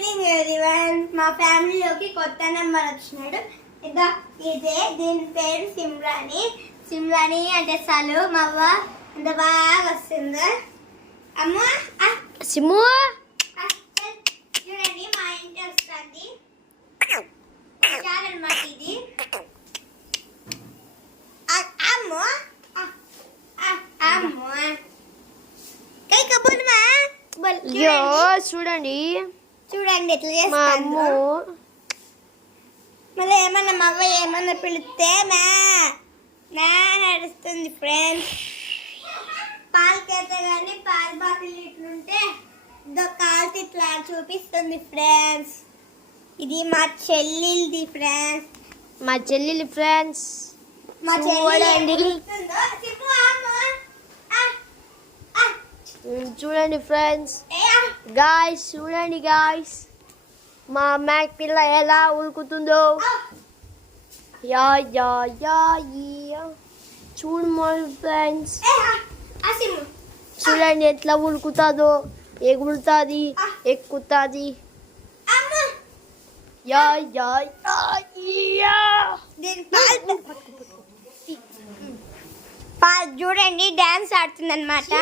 Evening everyone. మా ఫ్యామిలీలోకి కొత్త number వచ్చినాడు. ఇదో ఇదే, దీని పేరు సిమ్రాని. సిమ్రాని అంటే చాలు మా అవ్వ అంత బాగా వస్తుందో. అమ్మ సిమ్ము చూడండి మా ఇంటి వస్తుంది చాలన్నమాట ఇది. అమ్మ అమ్మ కై కబుల్మా చూడండి చూడండి ఎట్లా మా చేస్తాను. అమ్ము మళ్ళీ ఏమన్నా మా అవ్వ ఏమన్నా పిలిస్తే నా నడుస్తుంది ఫ్రెండ్స్. పాలు కేతే కానీ పాలు బాటిల్ ఇట్లుంటే కాల్చి ఇట్లా చూపిస్తుంది ఫ్రెండ్స్. ఇది మా చెల్లెలిది ఫ్రెండ్స్. మా చెల్లెలి ఫ్రెండ్స్ మా చూడండి. చూడండి ఫ్రెండ్స్, గాయ్స్ చూడండి గాయ్స్, మా మ్యాక్ పిల్ల ఎలా ఉరుకుతుందో. యా యా యా యా చూడు మా ఫ్రెండ్స్, చూడండి ఎట్లా ఉరుకుతుందో. ఎగురుతుంది, ఎక్కుతుంది. యా యా యా యా పాలు చూడండి డాన్స్ ఆడుతుంది అనమాట.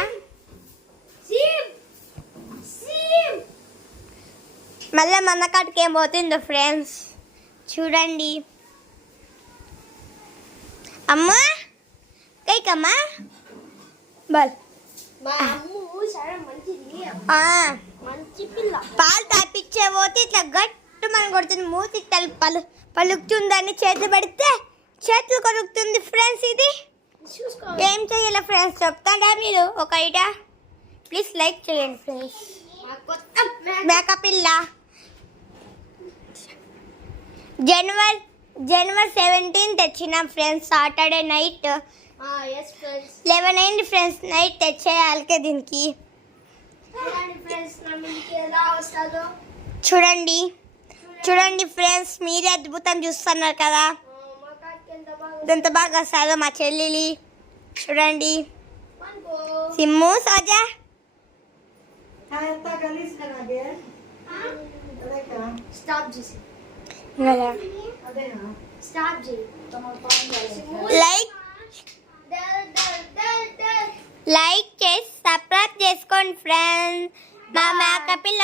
మళ్ళీ మన కాటికి ఏం పోతుందో ఫ్రెండ్స్ చూడండి. అమ్మా కైకమ్మా బల్ మా అమ్ము చాలా మంచిది, మంచి పిల్ల. పాలు తాపిచ్చే పోతే ఇట్లా గట్టు మనం కొడుతుంది. మూతి పలుకుతుందని చేతులు పెడితే చేతులు కొరుకుతుంది ఫ్రెండ్స్. ఇది ఏం చెయ్యాలి ఫ్రెండ్స్ చెప్తాడా మీరు ఒక ఐడియా? ప్లీజ్ లైక్ చేయండి ఫ్రెండ్స్. మేకప్ పిల్ల జనవరి 17 తెచ్చినాం ఫ్రెండ్స్. సాటర్డే నైట్ 11 అయింది ఫ్రెండ్స్. నైట్ తెచ్చేయాలికే దీనికి. చూడండి చూడండి ఫ్రెండ్స్, మీరే అద్భుతం చూస్తున్నారు కదా. ఎంత బాగా వస్తుందో మా చెల్లెలి. చూడండి సిమ్ము సోజా లైక్ చేసి సబ్స్క్రైబ్ చేసుకోండి ఫ్రెండ్స్. మా మేకప్ పిల్ల